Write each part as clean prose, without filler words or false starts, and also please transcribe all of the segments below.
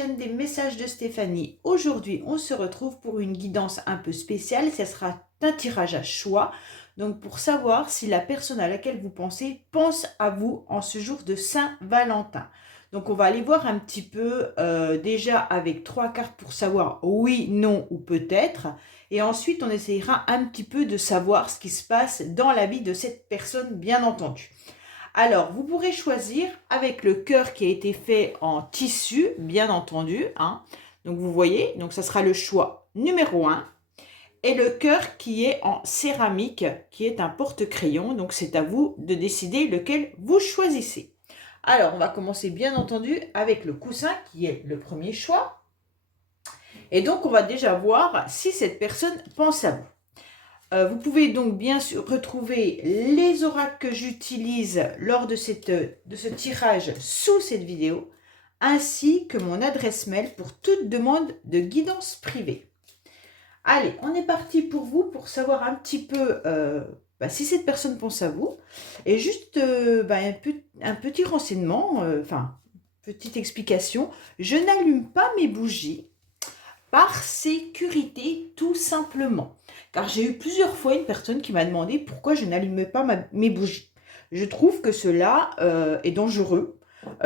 chaîne des messages de Stéphanie. Aujourd'hui, on se retrouve pour une guidance un peu spéciale. Ce sera un tirage à choix. Donc, pour savoir si la personne à laquelle vous pensez pense à vous en ce jour de Saint-Valentin. Donc, on va aller voir un petit peu déjà avec 3 cartes pour savoir oui, non ou peut-être. Et ensuite, on essayera un petit peu de savoir ce qui se passe dans la vie de cette personne, bien entendu. Alors, vous pourrez choisir avec le cœur qui a été fait en tissu, bien entendu. Hein. Donc, vous voyez, donc ça sera le choix numéro 1. Et le cœur qui est en céramique, qui est un porte-crayon. Donc, c'est à vous de décider lequel vous choisissez. Alors, on va commencer, bien entendu, avec le coussin qui est le premier choix. Et donc, on va déjà voir si cette personne pense à vous. Vous pouvez donc bien sûr retrouver les oracles que j'utilise lors de ce tirage sous cette vidéo, ainsi que mon adresse mail pour toute demande de guidance privée. Allez, on est parti pour vous, pour savoir un petit peu si cette personne pense à vous. Et juste un petit renseignement, petite explication. Je n'allume pas mes bougies par sécurité, tout simplement. Car j'ai eu plusieurs fois une personne qui m'a demandé pourquoi je n'allumais pas mes bougies. Je trouve que cela est dangereux,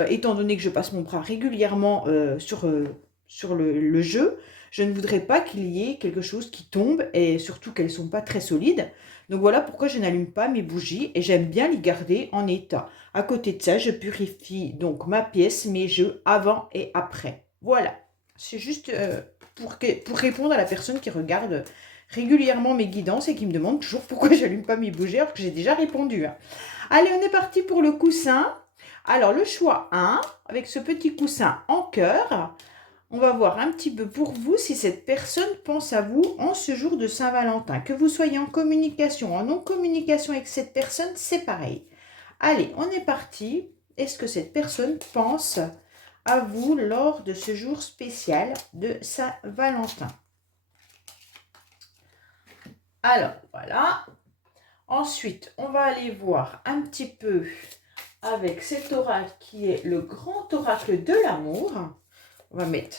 étant donné que je passe mon bras régulièrement sur le jeu. Je ne voudrais pas qu'il y ait quelque chose qui tombe, et surtout qu'elles ne sont pas très solides. Donc voilà pourquoi je n'allume pas mes bougies, et j'aime bien les garder en état. À côté de ça, je purifie donc ma pièce, mes jeux avant et après. Voilà, c'est juste pour répondre à la personne qui regarde régulièrement mes guidances et qui me demande toujours pourquoi j'allume pas mes bougies alors que j'ai déjà répondu. Hein. Allez, on est parti pour le coussin. Alors, le choix 1, avec ce petit coussin en cœur, on va voir un petit peu pour vous si cette personne pense à vous en ce jour de Saint-Valentin. Que vous soyez en communication, en non-communication avec cette personne, c'est pareil. Allez, on est parti. Est-ce que cette personne pense à vous lors de ce jour spécial de Saint-Valentin? Alors, voilà. Ensuite, on va aller voir un petit peu avec cet oracle qui est le grand oracle de l'amour. On va mettre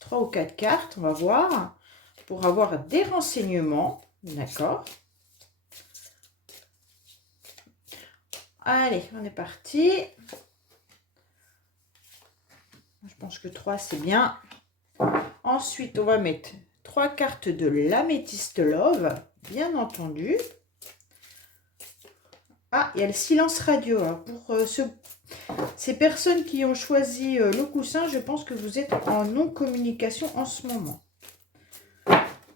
3 ou 4 cartes, on va voir, pour avoir des renseignements. D'accord. Allez, on est parti. Je pense que 3, c'est bien. Ensuite, on va mettre 3 cartes de l'améthyste love, bien entendu. Ah, il y a le silence radio. Alors pour ces personnes qui ont choisi le coussin, je pense que vous êtes en non-communication en ce moment.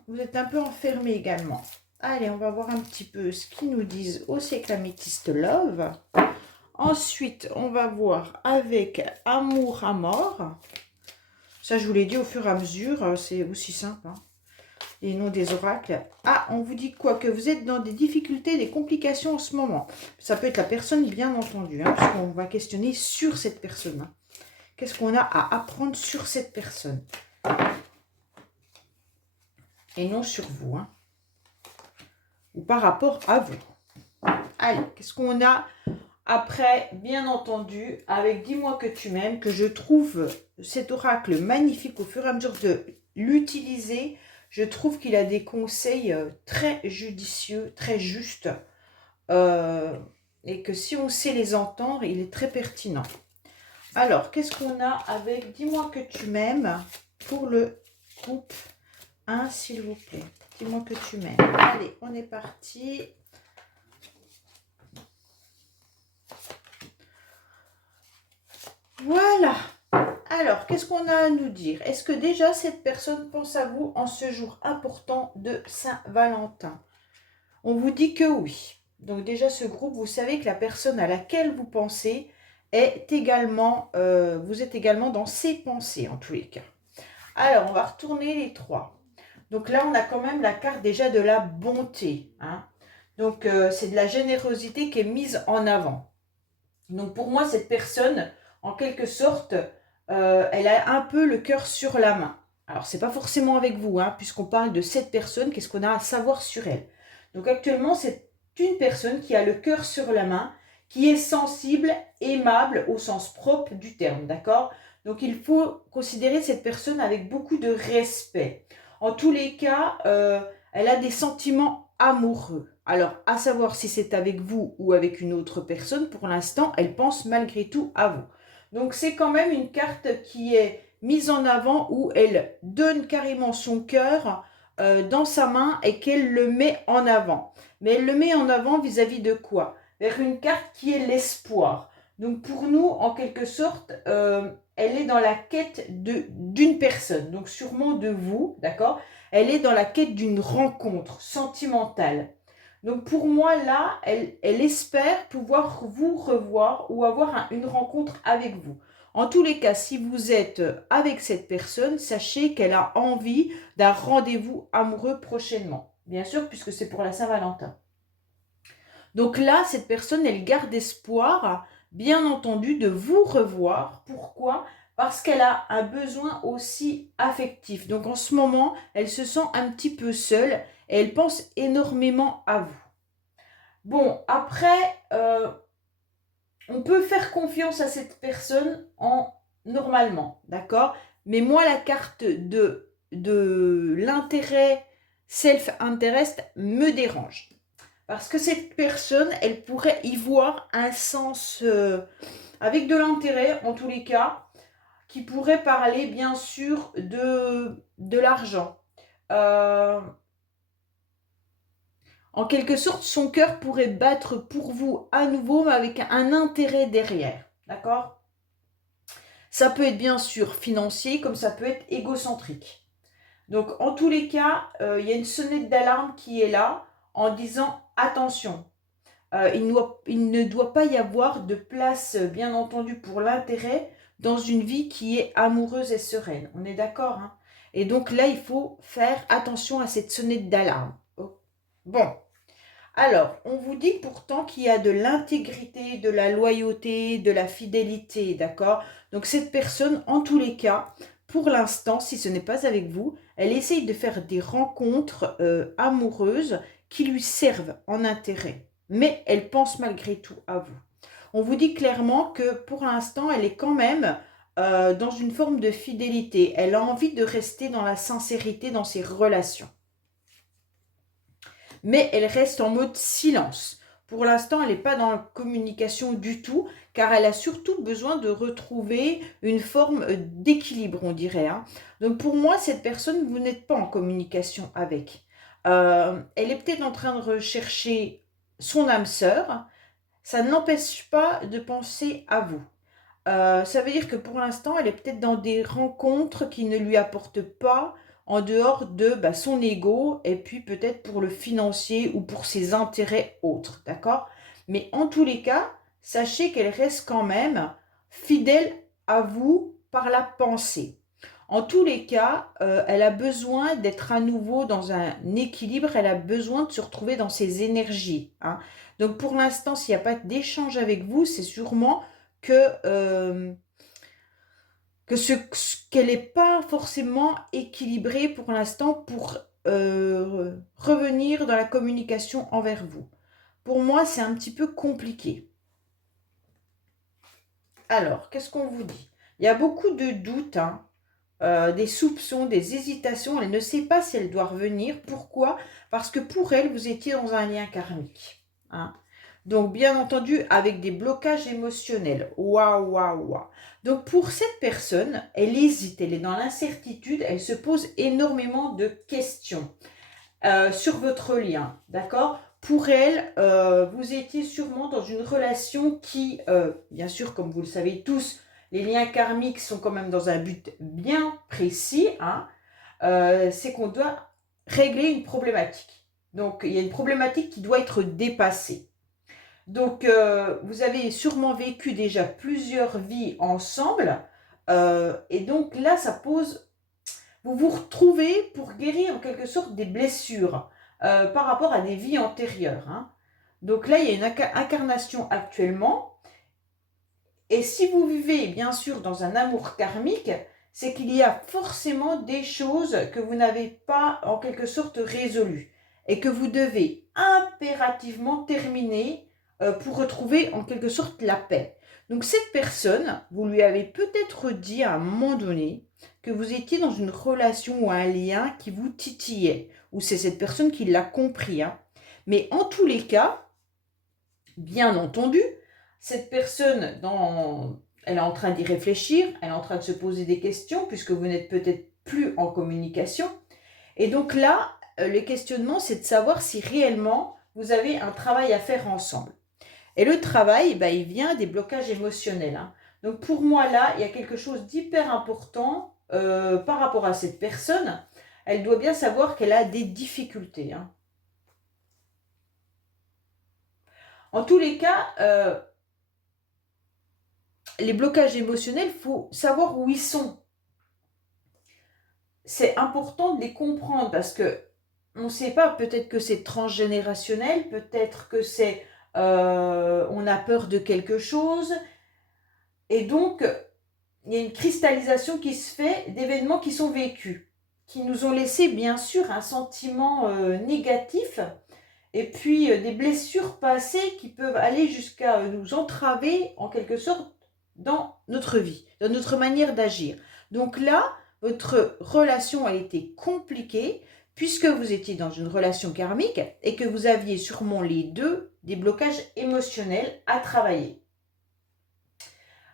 Vous êtes un peu enfermé également. Allez, on va voir un petit peu ce qu'ils nous disent au siècle améthyste love. Ensuite, on va voir avec amour à mort. Ça, je vous l'ai dit au fur et à mesure, c'est aussi simple. Hein. Les noms des oracles. Ah, on vous dit quoi? Que vous êtes dans des difficultés, des complications en ce moment. Ça peut être la personne, bien entendu, hein, parce qu'on va questionner sur cette personne. Hein. Qu'est-ce qu'on a à apprendre sur cette personne? Et non sur vous. Hein. Ou par rapport à vous. Allez, qu'est-ce qu'on a après, bien entendu, avec Dis-moi que tu m'aimes, que je trouve cet oracle magnifique au fur et à mesure de l'utiliser. Je trouve qu'il a des conseils très judicieux, très justes. Et que si on sait les entendre, il est très pertinent. Alors, qu'est-ce qu'on a avec Dis-moi que tu m'aimes pour le groupe 1, s'il vous plaît. Dis-moi que tu m'aimes. Allez, on est parti. Voilà. Alors, qu'est-ce qu'on a à nous dire? Est-ce que déjà cette personne pense à vous en ce jour important de Saint-Valentin? On vous dit que oui. Donc déjà, ce groupe, vous savez que la personne à laquelle vous pensez est également, vous êtes également dans ses pensées en tous les cas. Alors, on va retourner les 3. Donc là, on a quand même la carte déjà de la bonté. Hein. Donc, c'est de la générosité qui est mise en avant. Donc, pour moi, cette personne, en quelque sorte, elle a un peu le cœur sur la main. Alors, c'est pas forcément avec vous, hein, puisqu'on parle de cette personne, qu'est-ce qu'on a à savoir sur elle. Donc, actuellement, c'est une personne qui a le cœur sur la main, qui est sensible, aimable au sens propre du terme, d'accord? Donc, il faut considérer cette personne avec beaucoup de respect. En tous les cas, elle a des sentiments amoureux. Alors, à savoir si c'est avec vous ou avec une autre personne, pour l'instant, elle pense malgré tout à vous. Donc, c'est quand même une carte qui est mise en avant où elle donne carrément son cœur dans sa main et qu'elle le met en avant. Mais elle le met en avant vis-à-vis de quoi? Vers une carte qui est l'espoir. Donc pour nous, en quelque sorte, elle est dans la quête d'une personne, donc sûrement de vous, d'accord? Elle est dans la quête d'une rencontre sentimentale. Donc pour moi, là, elle espère pouvoir vous revoir ou avoir une rencontre avec vous. En tous les cas, si vous êtes avec cette personne, sachez qu'elle a envie d'un rendez-vous amoureux prochainement. Bien sûr, puisque c'est pour la Saint-Valentin. Donc là, cette personne, elle garde espoir, bien entendu, de vous revoir. Pourquoi? Parce qu'elle a un besoin aussi affectif. Donc en ce moment, elle se sent un petit peu seule et elle pense énormément à vous. Bon, après, on peut faire confiance à cette personne normalement, d'accord? Mais moi, la carte de l'intérêt self-interest me dérange. Parce que cette personne, elle pourrait y voir un sens avec de l'intérêt, en tous les cas, qui pourrait parler bien sûr de l'argent. Euh, en quelque sorte, son cœur pourrait battre pour vous à nouveau, mais avec un intérêt derrière. D'accord? Ça peut être bien sûr financier, comme ça peut être égocentrique. Donc, en tous les cas, il y a une sonnette d'alarme qui est là en disant attention. Il ne doit pas y avoir de place, bien entendu, pour l'intérêt dans une vie qui est amoureuse et sereine. On est d'accord, hein? Et donc là, il faut faire attention à cette sonnette d'alarme. Oh. Bon, alors, on vous dit pourtant qu'il y a de l'intégrité, de la loyauté, de la fidélité, d'accord? Donc cette personne, en tous les cas, pour l'instant, si ce n'est pas avec vous, elle essaye de faire des rencontres amoureuses qui lui servent en intérêt. Mais elle pense malgré tout à vous. On vous dit clairement que pour l'instant, elle est quand même dans une forme de fidélité. Elle a envie de rester dans la sincérité dans ses relations. Mais elle reste en mode silence. Pour l'instant, elle n'est pas dans la communication du tout, car elle a surtout besoin de retrouver une forme d'équilibre, on dirait, hein. Donc pour moi, cette personne, vous n'êtes pas en communication avec. Elle est peut-être en train de rechercher son âme sœur. Ça ne l'empêche pas de penser à vous. Ça veut dire que pour l'instant, elle est peut-être dans des rencontres qui ne lui apportent pas en dehors de son ego et puis peut-être pour le financier ou pour ses intérêts autres, d'accord? Mais en tous les cas, sachez qu'elle reste quand même fidèle à vous par la pensée. En tous les cas, elle a besoin d'être à nouveau dans un équilibre, elle a besoin de se retrouver dans ses énergies, hein. Donc pour l'instant, s'il n'y a pas d'échange avec vous, c'est sûrement que, qu'elle n'est pas forcément équilibrée pour l'instant pour revenir dans la communication envers vous. Pour moi, c'est un petit peu compliqué. Alors, qu'est-ce qu'on vous dit? Il y a beaucoup de doutes, hein, des soupçons, des hésitations. Elle ne sait pas si elle doit revenir. Pourquoi? Parce que pour elle, vous étiez dans un lien karmique, hein. Donc, bien entendu, avec des blocages émotionnels. Waouh, waouh, waouh. Donc, pour cette personne, elle hésite, elle est dans l'incertitude, elle se pose énormément de questions sur votre lien, d'accord? Pour elle, vous étiez sûrement dans une relation qui, bien sûr, comme vous le savez tous, les liens karmiques sont quand même dans un but bien précis, hein, c'est qu'on doit régler une problématique. Donc, il y a une problématique qui doit être dépassée. Donc, vous avez sûrement vécu déjà plusieurs vies ensemble. Et donc là, ça pose... Vous vous retrouvez pour guérir en quelque sorte des blessures par rapport à des vies antérieures, hein. Donc là, il y a une incarnation actuellement. Et si vous vivez bien sûr dans un amour karmique, c'est qu'il y a forcément des choses que vous n'avez pas en quelque sorte résolues et que vous devez impérativement terminer pour retrouver en quelque sorte la paix. Donc cette personne, vous lui avez peut-être dit à un moment donné que vous étiez dans une relation ou un lien qui vous titillait, ou c'est cette personne qui l'a compris, hein. Mais en tous les cas, bien entendu, cette personne, elle est en train d'y réfléchir, elle est en train de se poser des questions, puisque vous n'êtes peut-être plus en communication. Et donc là, le questionnement, c'est de savoir si réellement vous avez un travail à faire ensemble. Et le travail, bah, il vient des blocages émotionnels, hein. Donc pour moi, là, il y a quelque chose d'hyper important par rapport à cette personne. Elle doit bien savoir qu'elle a des difficultés, hein. En tous les cas, les blocages émotionnels, il faut savoir où ils sont. C'est important de les comprendre parce que on ne sait pas, peut-être que c'est transgénérationnel, peut-être que c'est on a peur de quelque chose. Et donc, il y a une cristallisation qui se fait d'événements qui sont vécus, qui nous ont laissé bien sûr un sentiment négatif, et puis des blessures passées qui peuvent aller jusqu'à nous entraver en quelque sorte dans notre vie, dans notre manière d'agir. Donc là, votre relation a été compliquée puisque vous étiez dans une relation karmique et que vous aviez sûrement les deux des blocages émotionnels à travailler.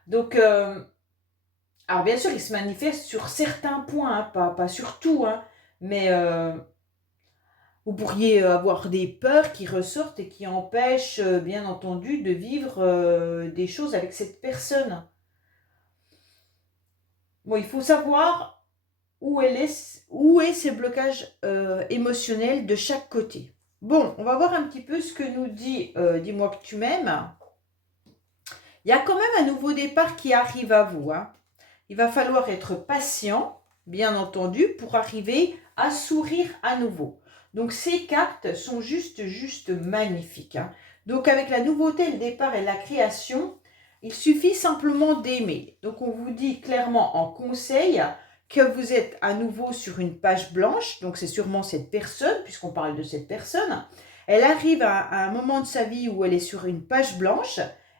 Donc, alors bien sûr, il se manifeste sur certains points, hein, pas sur tout, hein, mais vous pourriez avoir des peurs qui ressortent et qui empêchent, bien entendu, de vivre des choses avec cette personne. Bon, il faut savoir où est ces blocages émotionnels de chaque côté. Bon, on va voir un petit peu ce que nous dit Dis-moi que tu m'aimes. Il y a quand même un nouveau départ qui arrive à vous, hein. Il va falloir être patient, bien entendu, pour arriver à sourire à nouveau. Donc ces cartes sont juste magnifiques, hein. Donc avec la nouveauté, le départ et la création, il suffit simplement d'aimer. Donc on vous dit clairement en conseil que vous êtes à nouveau sur une page blanche. Donc c'est sûrement cette personne, puisqu'on parle de cette personne. Elle arrive à un moment de sa vie où elle est sur une page blanche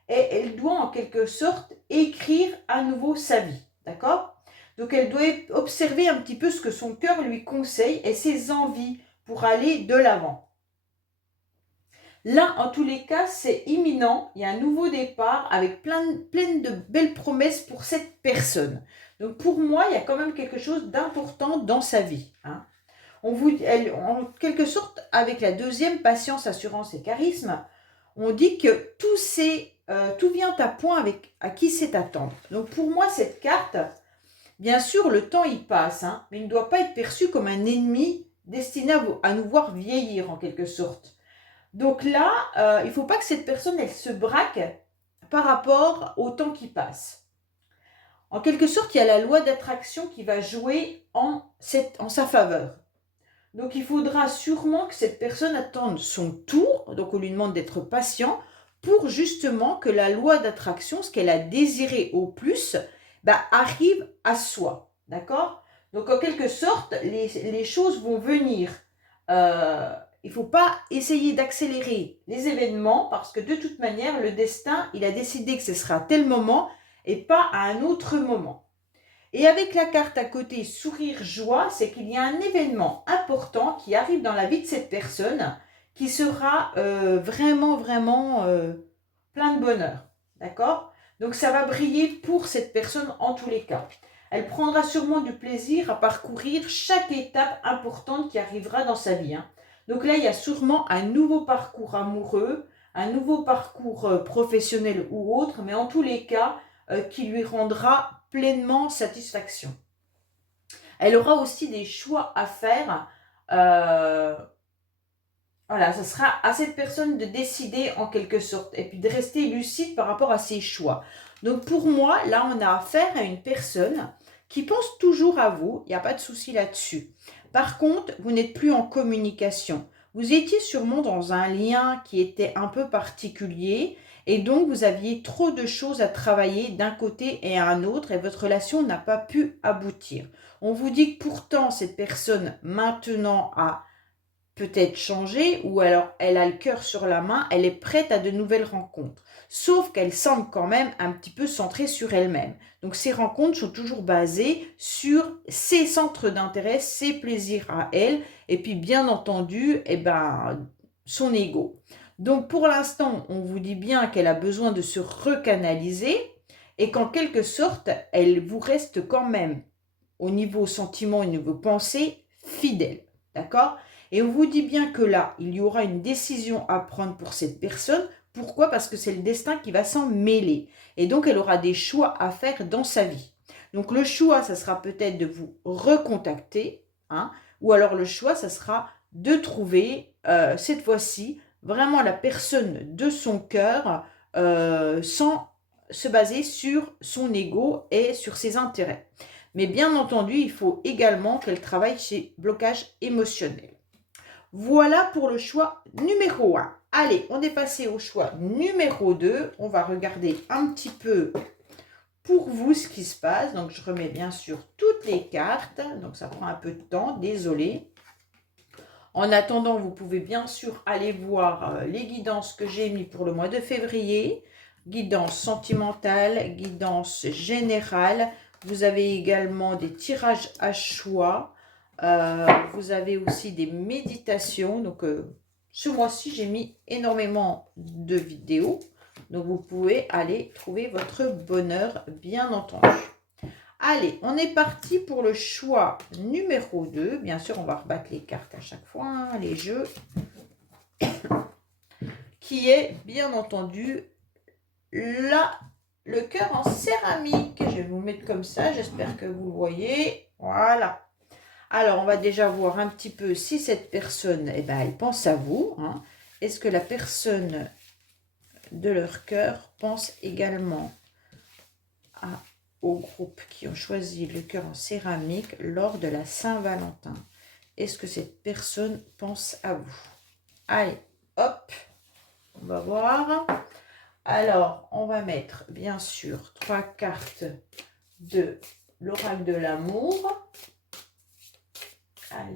et elle doit en quelque sorte écrire à nouveau sa vie. D'accord? Donc elle doit observer un petit peu ce que son cœur lui conseille et ses envies pour aller de l'avant. Là, en tous les cas, c'est imminent. Il y a un nouveau départ avec plein de belles promesses pour cette personne. Donc pour moi, il y a quand même quelque chose d'important dans sa vie, hein. En quelque sorte, avec la deuxième, patience, assurance et charisme, on dit que tout vient à point avec à qui sait attendre. Donc pour moi, cette carte, bien sûr, le temps y passe, hein, mais il ne doit pas être perçu comme un ennemi destiné à nous voir vieillir en quelque sorte. Donc là, il ne faut pas que cette personne, elle se braque par rapport au temps qui passe. En quelque sorte, il y a la loi d'attraction qui va jouer en sa faveur. Donc il faudra sûrement que cette personne attende son tour, donc on lui demande d'être patient, pour justement que la loi d'attraction, ce qu'elle a désiré au plus, arrive à soi. D'accord? Donc en quelque sorte, les choses vont venir. Il ne faut pas essayer d'accélérer les événements parce que de toute manière, le destin, il a décidé que ce sera à tel moment et pas à un autre moment. Et avec la carte à côté sourire joie, c'est qu'il y a un événement important qui arrive dans la vie de cette personne qui sera vraiment plein de bonheur. D'accord? Donc ça va briller pour cette personne en tous les cas. Elle prendra sûrement du plaisir à parcourir chaque étape importante qui arrivera dans sa vie, hein. Donc là, il y a sûrement un nouveau parcours amoureux, un nouveau parcours professionnel ou autre, mais en tous les cas, qui lui rendra pleinement satisfaction. Elle aura aussi des choix à faire. Voilà, ce sera à cette personne de décider en quelque sorte et puis de rester lucide par rapport à ses choix. Donc pour moi, là, on a affaire à une personne qui pense toujours à vous. Il n'y a pas de souci là-dessus. Par contre, vous n'êtes plus en communication. Vous étiez sûrement dans un lien qui était un peu particulier et donc vous aviez trop de choses à travailler d'un côté et à un autre et votre relation n'a pas pu aboutir. On vous dit que pourtant cette personne maintenant a peut-être changer, ou alors elle a le cœur sur la main, elle est prête à de nouvelles rencontres. Sauf qu'elle semble quand même un petit peu centrée sur elle-même. Donc ces rencontres sont toujours basées sur ses centres d'intérêt, ses plaisirs à elle, et puis bien entendu, son ego. Donc pour l'instant, on vous dit bien qu'elle a besoin de se recanaliser, et qu'en quelque sorte, elle vous reste quand même, au niveau sentiment et au niveau pensée, fidèle. D'accord? Et on vous dit bien que là, il y aura une décision à prendre pour cette personne. Pourquoi? Parce que c'est le destin qui va s'en mêler. Et donc, elle aura des choix à faire dans sa vie. Donc, le choix, ça sera peut-être de vous recontacter, hein, ou alors le choix, ça sera de trouver, cette fois-ci, vraiment la personne de son cœur, sans se baser sur son ego et sur ses intérêts. Mais bien entendu, il faut également qu'elle travaille chez blocage émotionnel. Voilà pour le choix numéro 1. Allez, on est passé au choix numéro 2. On va regarder un petit peu pour vous ce qui se passe. Donc, je remets bien sûr toutes les cartes. Donc, ça prend un peu de temps, désolé. En attendant, vous pouvez bien sûr aller voir les guidances que j'ai mis pour le mois de février. Guidance sentimentale, guidance générale. Vous avez également des tirages à choix. Vous avez aussi des méditations. Donc, ce mois-ci, j'ai mis énormément de vidéos. Donc, vous pouvez aller trouver votre bonheur, bien entendu. Allez, on est parti pour le choix numéro 2. Bien sûr, on va rebattre les cartes à chaque fois, hein, les jeux. Qui est, bien entendu, là, le cœur en céramique. Je vais vous mettre comme ça, j'espère que vous le voyez. Voilà. Alors, on va déjà voir un petit peu si cette personne, elle pense à vous. Hein. Est-ce que la personne de leur cœur pense également au groupe qui ont choisi le cœur en céramique lors de la Saint-Valentin? Est-ce que cette personne pense à vous? Allez, hop, on va voir. Alors, on va mettre, bien sûr, 3 cartes de l'oracle de l'amour. Allez,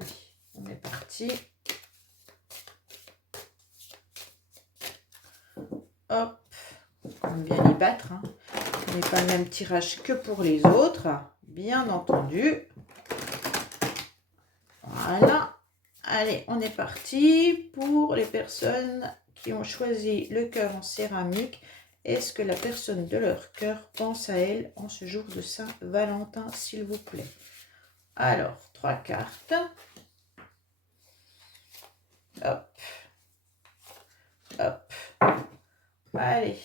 on est parti. Hop, on aime bien les battre. Hein. On n'est pas le même tirage que pour les autres, bien entendu. Voilà. Allez, on est parti pour les personnes qui ont choisi le cœur en céramique. Est-ce que la personne de leur cœur pense à elle en ce jour de Saint-Valentin, s'il vous plaît? Alors, 3 cartes. Hop. Hop. Allez.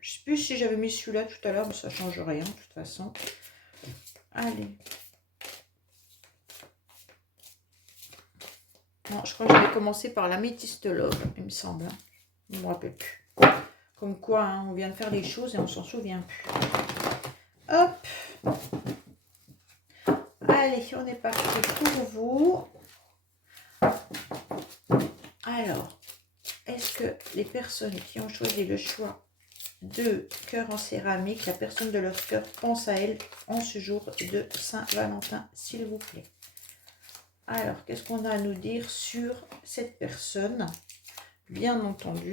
Je ne sais plus si j'avais mis celui-là tout à l'heure, mais ça ne change rien de toute façon. Allez. Non, je crois que j'avais commencé par l'améthyste love, il me semble. Je ne me rappelle plus. Comme quoi, hein, on vient de faire des choses et on s'en souvient plus. Hop. Allez, on est parti pour vous. Alors, est-ce que les personnes qui ont choisi le choix de cœur en céramique, la personne de leur cœur pense à elle en ce jour de Saint-Valentin, s'il vous plaît? Alors, qu'est-ce qu'on a à nous dire sur cette personne? Bien entendu.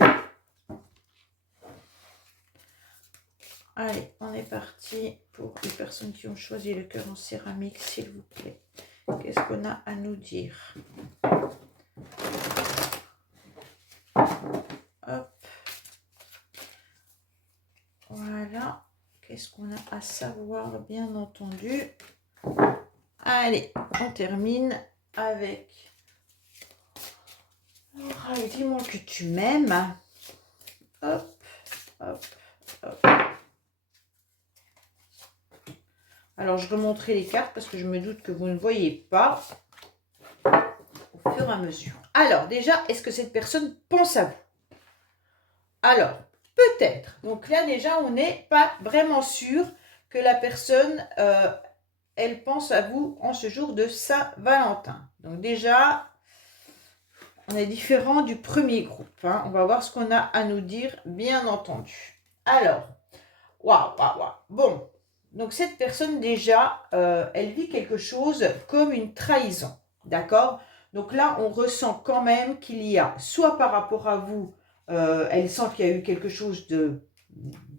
Allez, on est parti pour les personnes qui ont choisi le cœur en céramique, s'il vous plaît. Qu'est-ce qu'on a à nous dire? Hop. Voilà. Qu'est-ce qu'on a à savoir, bien entendu? Allez, on termine avec... Alors, dis-moi que tu m'aimes. Hop, hop, hop. Alors, je remonterai les cartes parce que je me doute que vous ne voyez pas au fur et à mesure. Alors, déjà, est-ce que cette personne pense à vous? Alors, peut-être. Donc là, déjà, on n'est pas vraiment sûr que la personne, elle pense à vous en ce jour de Saint-Valentin. Donc déjà, on est différent du premier groupe. Hein. On va voir ce qu'on a à nous dire, bien entendu. Alors, waouh. Bon. Donc, cette personne, déjà, elle vit quelque chose comme une trahison, d'accord? Donc là, on ressent quand même qu'il y a, soit par rapport à vous, elle sent qu'il y a eu quelque chose de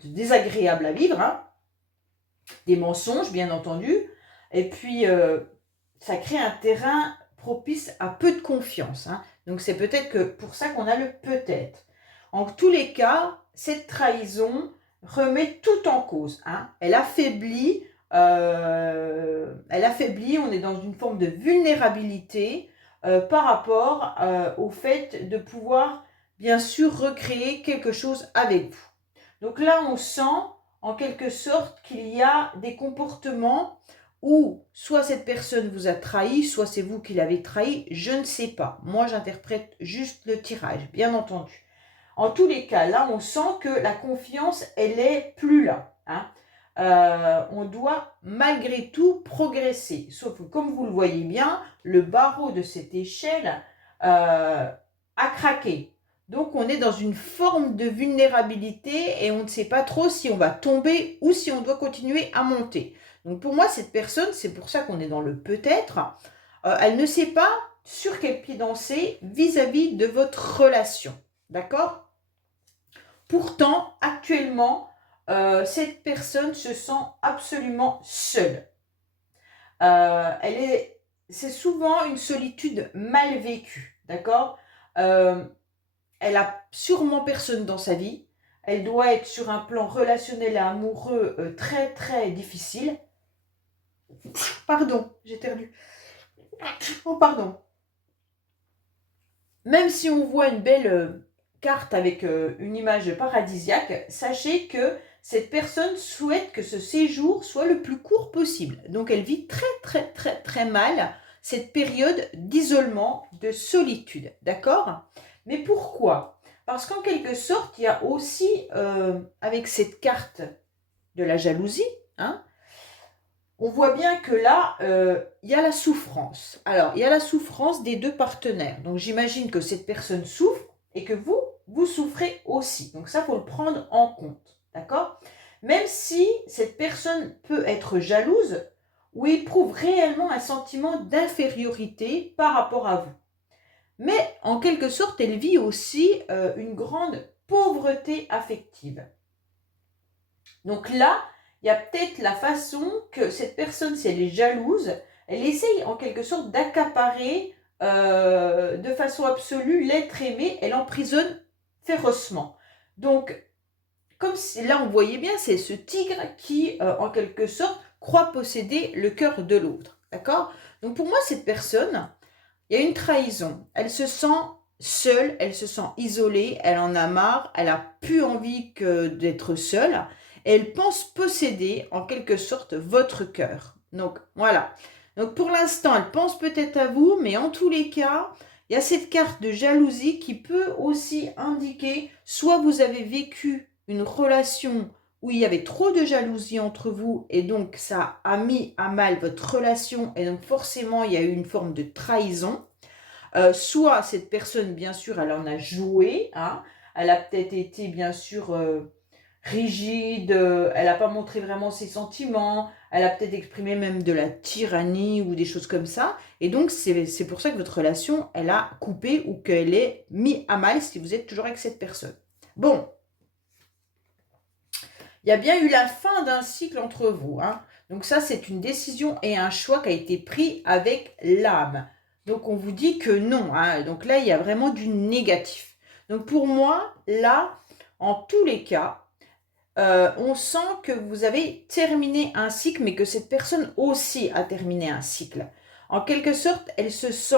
désagréable à vivre, hein, des mensonges, bien entendu. Et puis, ça crée un terrain propice à peu de confiance, hein. Donc, c'est peut-être que pour ça qu'on a le peut-être. En tous les cas, cette trahison remet tout en cause, hein. Elle affaiblit, on est dans une forme de vulnérabilité par rapport au fait de pouvoir, bien sûr, recréer quelque chose avec vous. Donc là, on sent en quelque sorte qu'il y a des comportements où soit cette personne vous a trahi, soit c'est vous qui l'avez trahi, je ne sais pas. Moi, j'interprète juste le tirage, bien entendu. En tous les cas, là, on sent que la confiance, elle est plus là, hein. On doit malgré tout progresser. Sauf que, comme vous le voyez bien, le barreau de cette échelle a craqué. Donc, on est dans une forme de vulnérabilité et on ne sait pas trop si on va tomber ou si on doit continuer à monter. Donc, pour moi, cette personne, c'est pour ça qu'on est dans le peut-être, elle ne sait pas sur quel pied danser vis-à-vis de votre relation. D'accord ? Pourtant, actuellement, cette personne se sent absolument seule. C'est souvent une solitude mal vécue, d'accord ? Elle a sûrement personne dans sa vie. Elle doit être sur un plan relationnel et amoureux très très difficile. Pardon, j'ai perdu. Oh, pardon. Même si on voit une belle carte avec une image paradisiaque, sachez que cette personne souhaite que ce séjour soit le plus court possible. Donc elle vit très très très très mal cette période d'isolement, de solitude, d'accord ? Mais pourquoi ? Parce qu'en quelque sorte, il y a aussi, avec cette carte de la jalousie, hein, on voit bien que là, il y a la souffrance. Alors, il y a la souffrance des deux partenaires. Donc, j'imagine que cette personne souffre et que vous souffrez aussi. Donc, ça, il faut le prendre en compte. D'accord ? Même si cette personne peut être jalouse ou éprouve réellement un sentiment d'infériorité par rapport à vous. Mais, en quelque sorte, elle vit aussi une grande pauvreté affective. Donc là, il y a peut-être la façon que cette personne, si elle est jalouse, elle essaye en quelque sorte d'accaparer de façon absolue l'être aimé, elle emprisonne férocement. Donc, comme si, là on voyait bien, c'est ce tigre qui, en quelque sorte, croit posséder le cœur de l'autre. D'accord ? Donc pour moi, cette personne, il y a une trahison. Elle se sent seule, elle se sent isolée, elle en a marre, elle a plus envie que d'être seule. Et elle pense posséder en quelque sorte votre cœur. Donc voilà. Donc pour l'instant, elle pense peut-être à vous, mais en tous les cas, il y a cette carte de jalousie qui peut aussi indiquer soit vous avez vécu une relation où il y avait trop de jalousie entre vous et donc ça a mis à mal votre relation et donc forcément il y a eu une forme de trahison. Soit cette personne, bien sûr, elle en a joué, hein, elle a peut-être été, bien sûr, rigide, elle n'a pas montré vraiment ses sentiments, elle a peut-être exprimé même de la tyrannie ou des choses comme ça. Et donc, c'est pour ça que votre relation, elle a coupé ou qu'elle est mise à mal si vous êtes toujours avec cette personne. Bon, il y a bien eu la fin d'un cycle entre vous, hein. Donc ça, c'est une décision et un choix qui a été pris avec l'âme. Donc on vous dit que non, hein. Donc là, il y a vraiment du négatif. Donc pour moi, là, en tous les cas, on sent que vous avez terminé un cycle, mais que cette personne aussi a terminé un cycle. En quelque sorte, elle se sent,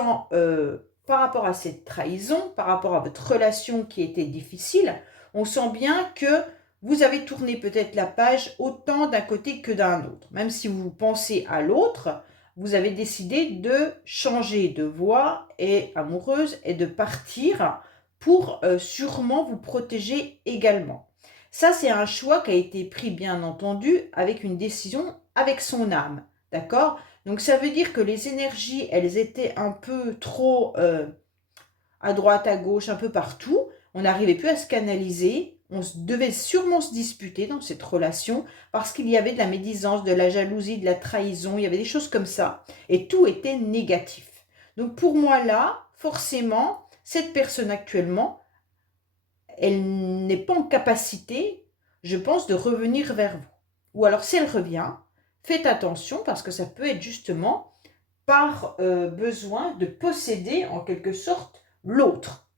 par rapport à cette trahison, par rapport à votre relation qui était difficile, on sent bien que vous avez tourné peut-être la page autant d'un côté que d'un autre. Même si vous pensez à l'autre, vous avez décidé de changer de voie et amoureuse et de partir pour sûrement vous protéger également. Ça, c'est un choix qui a été pris, bien entendu, avec une décision avec son âme. D'accord ? Donc, ça veut dire que les énergies, elles étaient un peu trop à droite, à gauche, un peu partout. On n'arrivait plus à se canaliser. On devait sûrement se disputer dans cette relation parce qu'il y avait de la médisance, de la jalousie, de la trahison. Il y avait des choses comme ça. Et tout était négatif. Donc pour moi là, forcément, cette personne actuellement, elle n'est pas en capacité, je pense, de revenir vers vous. Ou alors si elle revient, faites attention parce que ça peut être justement par besoin de posséder en quelque sorte l'autre.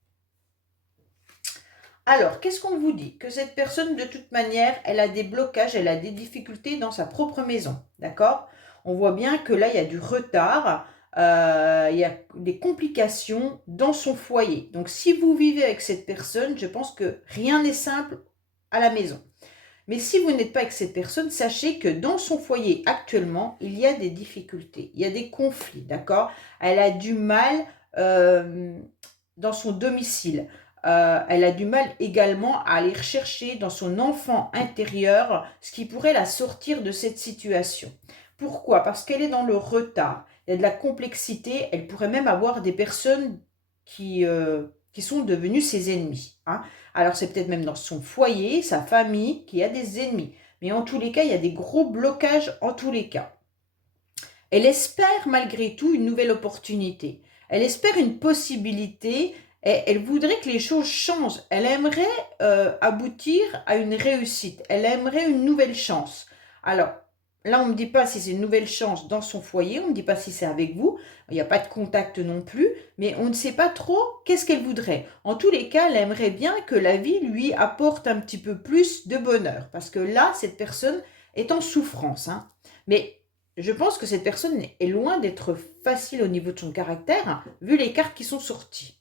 Alors, qu'est-ce qu'on vous dit? Que cette personne, de toute manière, elle a des blocages, elle a des difficultés dans sa propre maison, d'accord? On voit bien que là, il y a du retard, il y a des complications dans son foyer. Donc, si vous vivez avec cette personne, je pense que rien n'est simple à la maison. Mais si vous n'êtes pas avec cette personne, sachez que dans son foyer actuellement, il y a des difficultés, il y a des conflits, d'accord? Elle a du mal dans son domicile. Elle a du mal également à aller rechercher dans son enfant intérieur ce qui pourrait la sortir de cette situation. Pourquoi? Parce qu'elle est dans le retard, il y a de la complexité, elle pourrait même avoir des personnes qui sont devenues ses ennemis, hein. Alors c'est peut-être même dans son foyer, sa famille, qui a des ennemis. Mais en tous les cas, il y a des gros blocages en tous les cas. Elle espère malgré tout une nouvelle opportunité. Elle espère une possibilité. Et elle voudrait que les choses changent. Elle aimerait aboutir à une réussite. Elle aimerait une nouvelle chance. Alors, là, on ne me dit pas si c'est une nouvelle chance dans son foyer. On ne me dit pas si c'est avec vous. Il n'y a pas de contact non plus. Mais on ne sait pas trop qu'est-ce qu'elle voudrait. En tous les cas, elle aimerait bien que la vie lui apporte un petit peu plus de bonheur. Parce que là, cette personne est en souffrance, hein. Mais je pense que cette personne est loin d'être facile au niveau de son caractère, hein, vu les cartes qui sont sorties.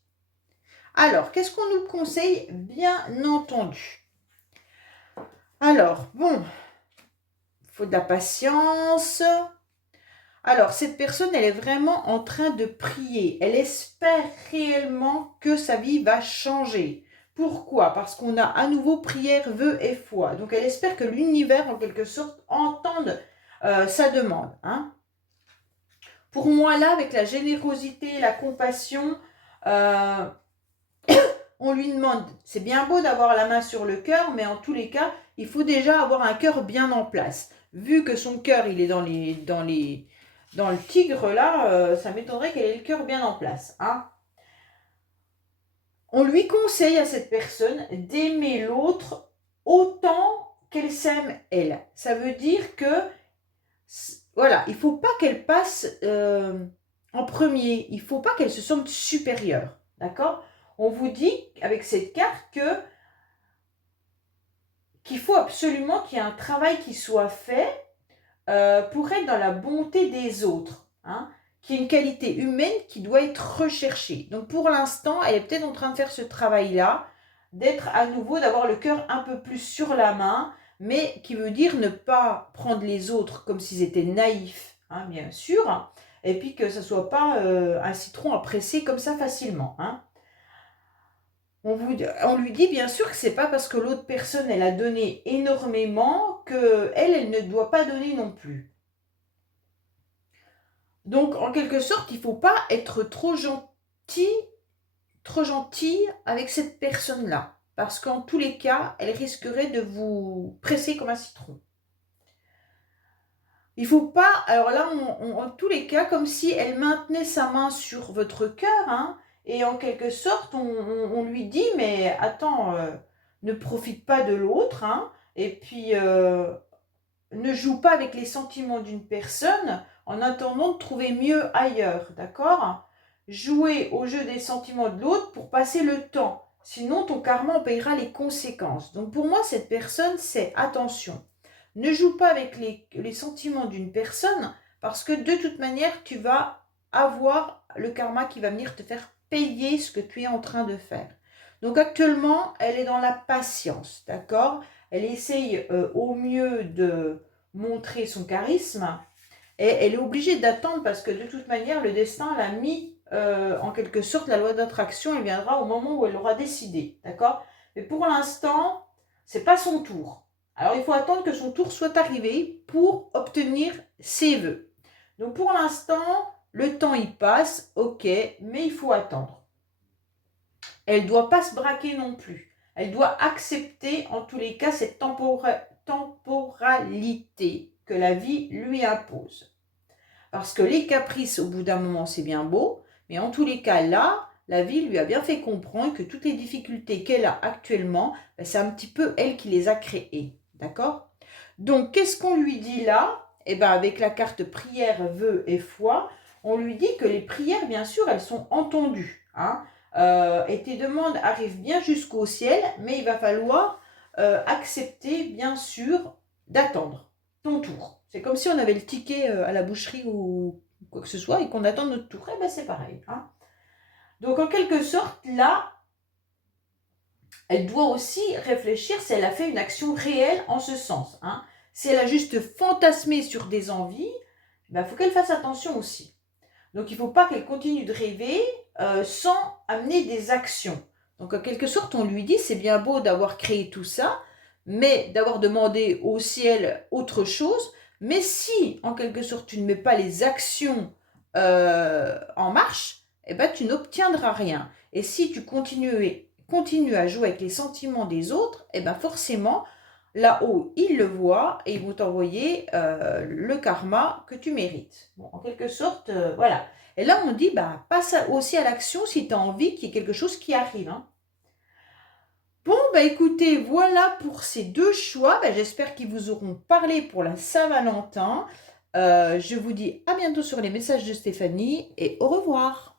Alors, qu'est-ce qu'on nous conseille? Bien entendu. Alors, bon, il faut de la patience. Alors, cette personne, elle est vraiment en train de prier. Elle espère réellement que sa vie va changer. Pourquoi? Parce qu'on a à nouveau prière, vœux et foi. Donc, elle espère que l'univers, en quelque sorte, entende sa demande, hein. Pour moi, là, avec la générosité, la compassion, on lui demande, c'est bien beau d'avoir la main sur le cœur, mais en tous les cas, il faut déjà avoir un cœur bien en place. Vu que son cœur, il est dans le tigre, là, ça m'étonnerait qu'elle ait le cœur bien en place, hein. On lui conseille à cette personne d'aimer l'autre autant qu'elle s'aime elle. Ça veut dire que, voilà, il ne faut pas qu'elle passe en premier. Il ne faut pas qu'elle se sente supérieure, d'accord? On vous dit avec cette carte qu'il faut absolument qu'il y ait un travail qui soit fait pour être dans la bonté des autres, hein, qui est une qualité humaine qui doit être recherchée. Donc pour l'instant, elle est peut-être en train de faire ce travail-là, d'être à nouveau, d'avoir le cœur un peu plus sur la main, mais qui veut dire ne pas prendre les autres comme s'ils étaient naïfs, hein, bien sûr, et puis que ça ne soit pas un citron à presser comme ça facilement, hein. On lui dit bien sûr que c'est pas parce que l'autre personne elle a donné énormément que elle ne doit pas donner non plus. Donc en quelque sorte, il ne faut pas être trop gentil avec cette personne-là, parce qu'en tous les cas, elle risquerait de vous presser comme un citron. Il faut pas, alors là, en tous les cas, comme si elle maintenait sa main sur votre cœur, hein, et en quelque sorte, on lui dit, mais attends, ne profite pas de l'autre, hein, et puis ne joue pas avec les sentiments d'une personne en attendant de trouver mieux ailleurs, d'accord? Jouer au jeu des sentiments de l'autre pour passer le temps, sinon ton karma en payera les conséquences. Donc pour moi, cette personne, c'est attention. Ne joue pas avec les sentiments d'une personne parce que de toute manière, tu vas avoir le karma qui va venir te faire payer ce que tu es en train de faire. Donc actuellement, elle est dans la patience, d'accord? Elle essaye au mieux de montrer son charisme et elle est obligée d'attendre parce que de toute manière, le destin l'a mis en quelque sorte, la loi d'attraction, elle viendra au moment où elle aura décidé, d'accord? Mais pour l'instant, c'est pas son tour. Alors, il faut attendre que son tour soit arrivé pour obtenir ses vœux. Donc, pour l'instant, le temps y passe, ok, mais il faut attendre. Elle ne doit pas se braquer non plus. Elle doit accepter, en tous les cas, cette temporalité que la vie lui impose. Parce que les caprices, au bout d'un moment, c'est bien beau, Mais en tous les cas, là, la vie lui a bien fait comprendre que toutes les difficultés qu'elle a actuellement, ben, c'est un petit peu elle qui les a créées. D'accord? Donc, qu'est-ce qu'on lui dit là? Eh bien, avec la carte prière, vœux et foi, on lui dit que les prières, bien sûr, elles sont entendues. Hein. Et tes demandes arrivent bien jusqu'au ciel, mais il va falloir accepter, bien sûr, d'attendre ton tour. C'est comme si on avait le ticket à la boucherie ou quoi que ce soit et qu'on attend notre tour. Eh bien, c'est pareil. Hein. Donc, en quelque sorte, là, elle doit aussi réfléchir si elle a fait une action réelle en ce sens. Hein. Si elle a juste fantasmé sur des envies, il faut qu'elle fasse attention aussi. Donc, il ne faut pas qu'elle continue de rêver sans amener des actions. Donc, en quelque sorte, on lui dit, c'est bien beau d'avoir créé tout ça, mais d'avoir demandé au ciel autre chose. Mais si, en quelque sorte, tu ne mets pas les actions en marche, eh ben, tu n'obtiendras rien. Et si tu continues à jouer avec les sentiments des autres, eh ben, forcément, là-haut, ils le voient et ils vont t'envoyer le karma que tu mérites. Bon, en quelque sorte, voilà. Et là, on dit, passe aussi à l'action si tu as envie qu'il y ait quelque chose qui arrive. Hein. Bon, écoutez, voilà pour ces deux choix. J'espère qu'ils vous auront parlé pour la Saint-Valentin. Je vous dis à bientôt sur les messages de Stéphanie et au revoir.